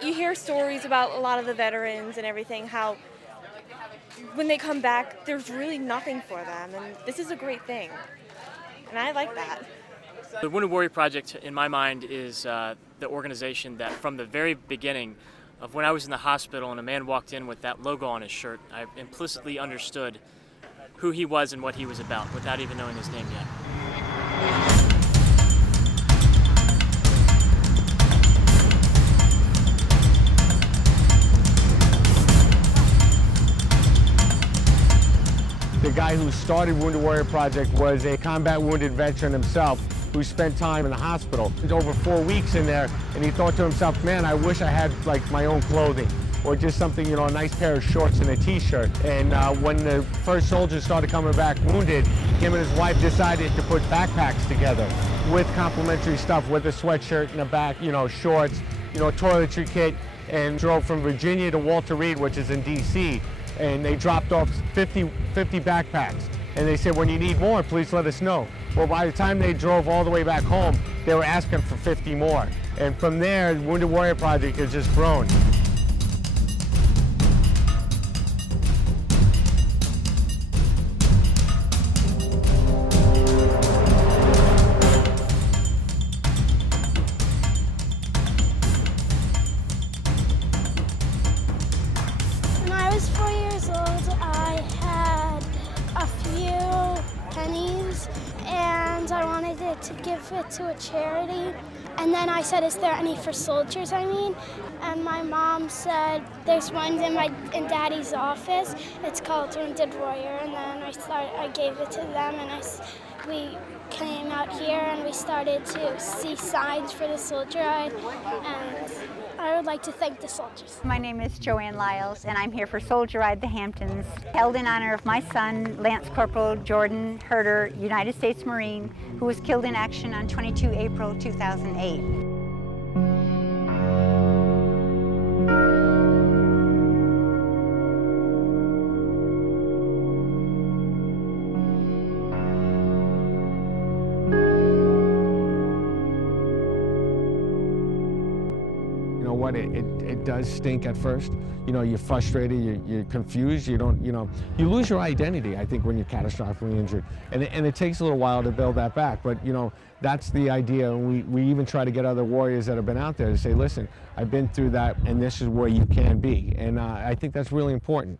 You hear stories about a lot of the veterans and everything, how when they come back, there's really nothing for them, and this is a great thing, and I like that. The Wounded Warrior Project, in my mind, is the organization that from the very beginning of when I was in the hospital and a man walked in with that logo on his shirt, I implicitly understood who he was and what he was about without even knowing his name yet. The guy who started Wounded Warrior Project was a combat wounded veteran himself who spent time in the hospital. Over 4 weeks in there, and he thought to himself, man, I wish I had like my own clothing or just something, you know, a nice pair of shorts and a t-shirt. And when the first soldiers started coming back wounded, him and his wife decided to put backpacks together with complimentary stuff, with a sweatshirt in the back, you know, shorts, you know, toiletry kit, and drove from Virginia to Walter Reed, which is in DC. And they dropped off 50 backpacks. And they said, when you need more, please let us know. Well, by the time they drove all the way back home, they were asking for 50 more. And from there, the Wounded Warrior Project has just grown. When I was 4 years old, I had a few pennies and I wanted to give it to a charity. And then I said, is there any for soldiers, And my mom said, there's one in Daddy's office. It's called Wounded Warrior. And then I gave it to them, and we came out here and we started to see signs for the soldier ride. And I would like to thank the soldiers. My name is Joanne Lyles, and I'm here for Soldier Ride the Hamptons, held in honor of my son, Lance Corporal Jordan Herder, United States Marine, who was killed in action on 22 April 2008. You know what, it does stink at first. You know, you're frustrated, you're confused, you lose your identity, I think, when you're catastrophically injured. And it takes a little while to build that back, but you know, that's the idea. We even try to get other warriors that have been out there to say, listen, I've been through that and this is where you can be. And I think that's really important.